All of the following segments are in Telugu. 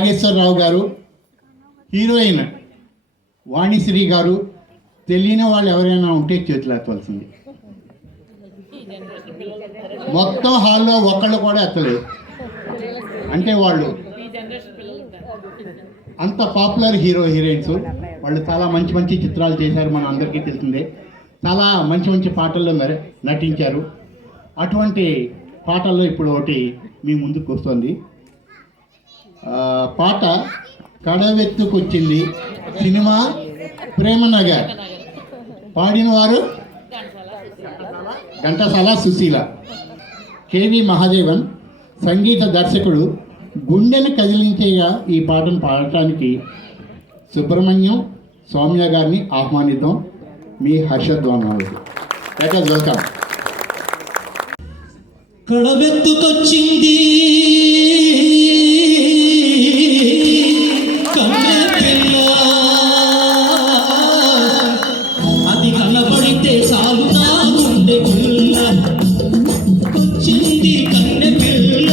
నాగేశ్వరరావు గారు, హీరోయిన్ వాణిశ్రీ గారు. తెలియని వాళ్ళు ఎవరైనా ఉంటే చేతులు ఎత్తవలసింది. మొత్తం హాల్లో ఒక్కళ్ళు కూడా ఎత్తలేదు. అంటే వాళ్ళు అంత పాపులర్ హీరోయిన్స్. వాళ్ళు చాలా మంచి మంచి చిత్రాలు చేశారు, మన అందరికీ తెలిసిందే. చాలా మంచి మంచి పాటల్లో నటించారు. అటువంటి పాటల్లో ఇప్పుడు ఒకటి మీ ముందుకు వస్తుంది. పాట కడవెత్తుకొచ్చింది, సినిమా ప్రేమనగర్. పాడిన వారు ఘంటసాల సుశీల. కేవి మహాదేవన్ సంగీత దర్శకుడు. గుండెను కదిలించేగా ఈ పాటను పాడటానికి సుబ్రహ్మణ్యం సౌమ్య గారిని ఆహ్వానిద్దాం. మీ హర్షధ్వానాలు. Let us welcome. కడవెత్తుకొచ్చింది కన్నె పిల్ల, అది కనబడితే చాలు నా గుండె పిల్ల. వచ్చింది కన్నె పిల్ల,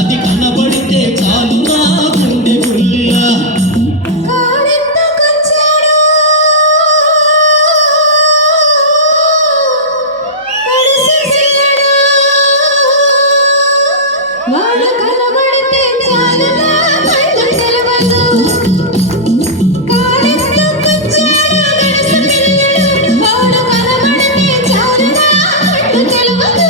అది కనబడితే చాలు నా గుండె పిల్ల. వాడు కనబడితే చాలు నా కళ్ళు తెలవదు. కాడెత్తుకొచ్చాడు గడస పిల్లడు, వాడు కనబడితే చాలు నా కళ్ళు తెలవదు.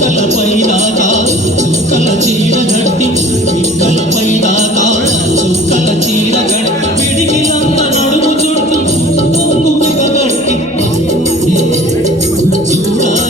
కలపై దాకా చుక్కల చీర గట్టి, కలపై దాకా చుక్కల చీర గట్టి, పిడికిలంత నడుము చుట్టూ పొంగు బిగగట్టి చూడాలి